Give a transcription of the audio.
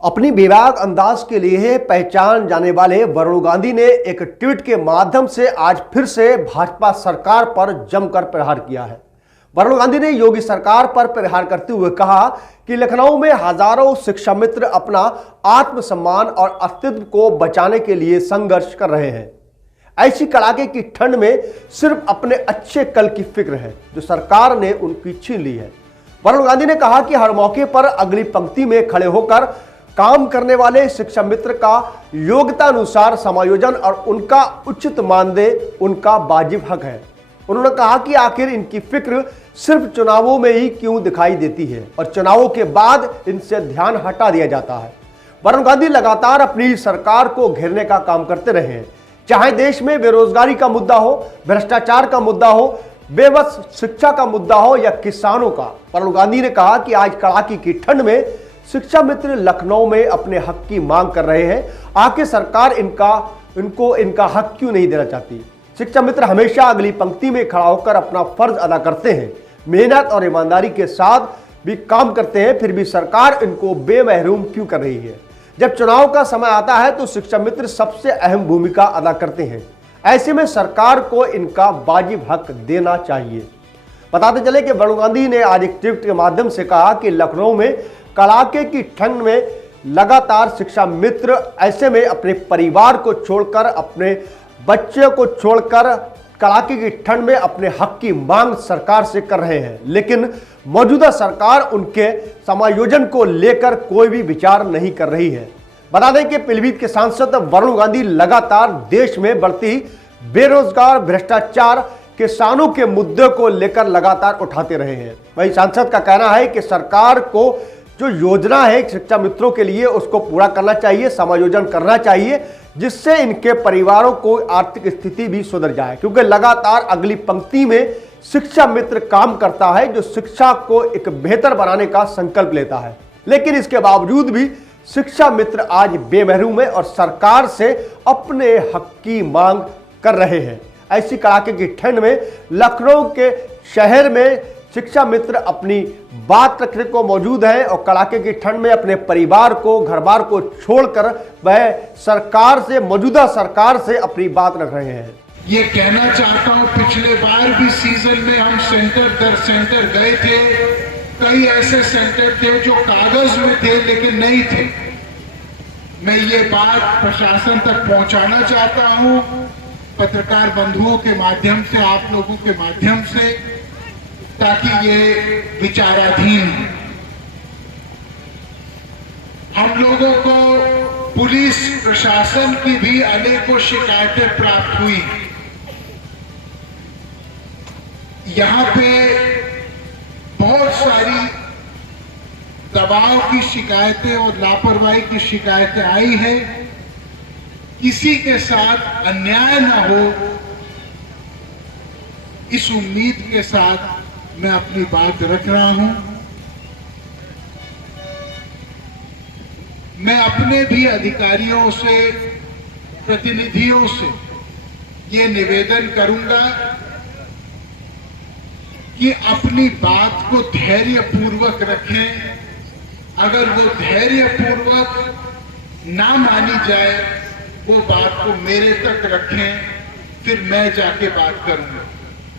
अपनी बेबाक अंदाज के लिए पहचान जाने वाले वरुण गांधी ने एक ट्वीट के माध्यम से आज फिर से भाजपा सरकार पर जमकर प्रहार किया है। वरुण गांधी ने योगी सरकार पर प्रहार करते हुए कहा कि लखनऊ में हजारों शिक्षा मित्र अपना आत्मसम्मान और अस्तित्व को बचाने के लिए संघर्ष कर रहे हैं। ऐसी कड़ाके की ठंड में सिर्फ अपने अच्छे कल की फिक्र है जो सरकार ने उनकी छीन ली है। वरुण गांधी ने कहा कि हर मौके पर अगली पंक्ति में खड़े होकर काम करने वाले शिक्षा मित्र का योग्यता अनुसार समायोजन और उनका उचित मानदेय उनका वाजिब हक है। उन्होंने कहा कि आखिर इनकी फिक्र सिर्फ चुनावों में ही क्यों दिखाई देती है और चुनावों के बाद इनसे ध्यान हटा दिया जाता है। वरुण गांधी लगातार अपनी सरकार को घेरने का काम करते रहे हैं, चाहे देश में बेरोजगारी का मुद्दा हो, भ्रष्टाचार का मुद्दा हो, बेबस शिक्षा का मुद्दा हो या किसानों का। वरुण गांधी ने कहा कि आज कड़ाके की ठंड में शिक्षा मित्र लखनऊ में अपने हक की मांग कर रहे हैं। आखिर सरकार इनको इनका हक क्यों नहीं देना चाहती। शिक्षा मित्र हमेशा अगली पंक्ति में खड़ा होकर अपना फर्ज अदा करते हैं, मेहनत और ईमानदारी के साथ भी काम करते हैं, फिर भी सरकार इनको बेमहरूम क्यों कर रही है। जब चुनाव का समय आता है तो शिक्षा मित्र सबसे अहम भूमिका अदा करते हैं। ऐसे में सरकार को इनका वाजिब हक देना चाहिए। बताते चले कि वरुण गांधी ने आज एक ट्वीट के माध्यम से कहा कि लखनऊ में कड़ाके की ठंड में लगातार शिक्षा मित्र ऐसे में अपने परिवार को छोड़कर, अपने बच्चे को छोड़कर कड़ाके की ठंड में अपने हक की मांग सरकार से कर रहे हैं, लेकिन मौजूदा सरकार उनके समायोजन को लेकर कोई भी विचार नहीं कर रही है। बता दें कि पीलीभीत के सांसद वरुण गांधी लगातार देश में बढ़ती बेरोजगार, भ्रष्टाचार, किसानों के मुद्दे को लेकर लगातार उठाते रहे हैं। वही सांसद का कहना है कि सरकार को जो योजना है शिक्षा मित्रों के लिए उसको पूरा करना चाहिए, समायोजन करना चाहिए, जिससे इनके परिवारों को आर्थिक स्थिति भी सुधर जाए, क्योंकि लगातार अगली पंक्ति में शिक्षा मित्र काम करता है जो शिक्षा को एक बेहतर बनाने का संकल्प लेता है। लेकिन इसके बावजूद भी शिक्षा मित्र आज बेमहरूम है और सरकार से अपने हक की मांग कर रहे हैं। ऐसी कड़ाके की ठंड में लखनऊ के शहर में शिक्षा मित्र अपनी बात रखने को मौजूद है और कड़ाके की ठंड में अपने परिवार को, घर बार को छोड़कर वह सरकार से, मौजूदा सरकार से अपनी बात रख रहे हैं। ये कहना चाहता हूं, पिछले बार भी सीजन में हम सेंटर दर सेंटर गए थे। कई ऐसे सेंटर थे जो कागज में थे लेकिन नहीं थे। मैं ये बात प्रशासन तक पहुंचाना चाहता हूं, पत्रकार बंधुओं के माध्यम से, आप लोगों के माध्यम से, ताकि ये विचाराधीन है। हम लोगों को पुलिस प्रशासन की भी अनेकों शिकायतें प्राप्त हुई। यहां पे बहुत सारी दबाव की शिकायतें और लापरवाही की शिकायतें आई है। किसी के साथ अन्याय न हो, इस उम्मीद के साथ मैं अपनी बात रख रहा हूं। मैं अपने भी अधिकारियों से, प्रतिनिधियों से ये निवेदन करूंगा कि अपनी बात को धैर्यपूर्वक रखें। अगर वो धैर्यपूर्वक ना मानी जाए, वो बात को मेरे तक रखें, फिर मैं जाके बात करूंगा।